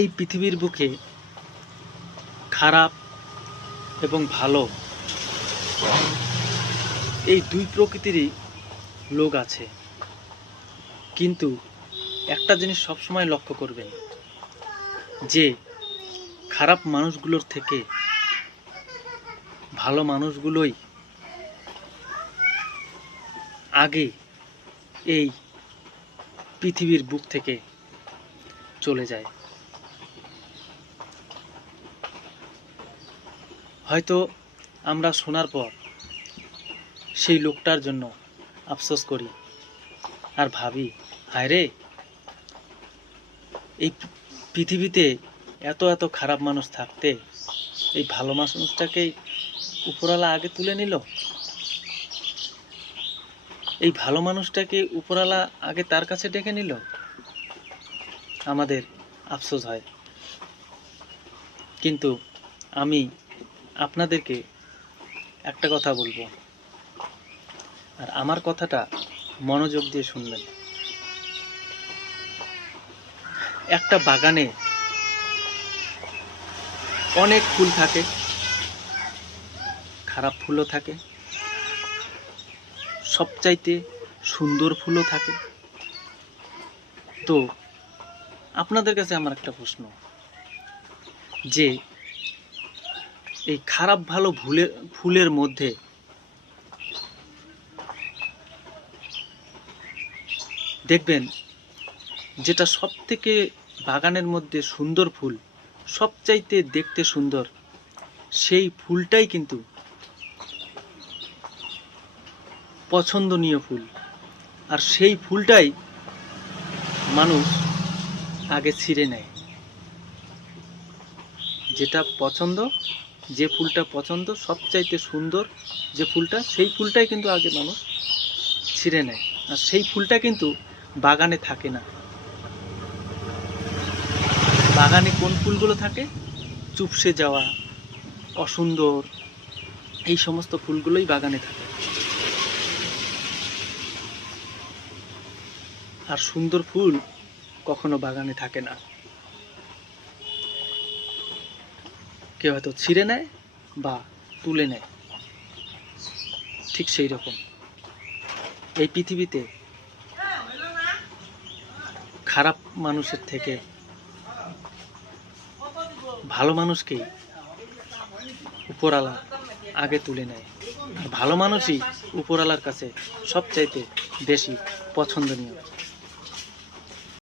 এই পৃথিবীর বুকে খারাপ এবং ভালো এই দুই প্রকৃতিরই লোক আছে, কিন্তু একটা জিনিস সবসময় লক্ষ্য করবেন যে খারাপ মানুষগুলোর থেকে ভালো মানুষগুলোই আগে এই পৃথিবীর বুক থেকে চলে যায়। হয়তো আমরা শোনার পর সেই লোকটার জন্য আফসোস করি আর ভাবি, হায় রে, এই পৃথিবীতে এত এত খারাপ মানুষ থাকতে এই ভালো মানুষটাকেই উপরওয়ালা আগে তুলে নিল। এই ভালো মানুষটাকে উপরওয়ালা আগে তার কাছে ডেকে নিল। আমাদের আফসোস হয়। কিন্তু আমি আপনাদেরকে একটা কথা বলবো, আর আমার কথাটা মনোযোগ দিয়ে শুনবেন। একটা বাগানে অনেক ফুল থাকে, খারাপ ফুলও থাকে, সবচাইতে সুন্দর ফুলও থাকে। তো আপনাদের কাছে আমার একটা প্রশ্ন, যে এই খারাপ ভালো ফুলের মধ্যে দেখবেন যেটা সবথেকে বাগানের মধ্যে সুন্দর ফুল, সবচাইতে দেখতে সুন্দর, সেই ফুলটাই কিন্তু পছন্দনীয় ফুল, আর সেই ফুলটাই মানুষ আগে ছিঁড়ে নেয়। যেটা পছন্দ, যে ফুলটা পছন্দ, সবচাইতে সুন্দর যে ফুলটা, সেই ফুলটাই কিন্তু আগে মানুষ ছিঁড়ে নেয়, আর সেই ফুলটা কিন্তু বাগানে থাকে না। বাগানে কোন ফুলগুলো থাকে? চুপসে যাওয়া, অসুন্দর, এই সমস্ত ফুলগুলোই বাগানে থাকে। আর সুন্দর ফুল কখনো বাগানে থাকে না। কেউ হয়তো ছিঁড়ে নেয় বা তুলে নেয়। ঠিক সেই রকম এই পৃথিবীতে খারাপ মানুষের থেকে ভালো মানুষকেই উপরওয়ালা আগে তুলে নেয়, আর ভালো মানুষই উপরওয়ালার কাছে সবচাইতে বেশি পছন্দনীয়।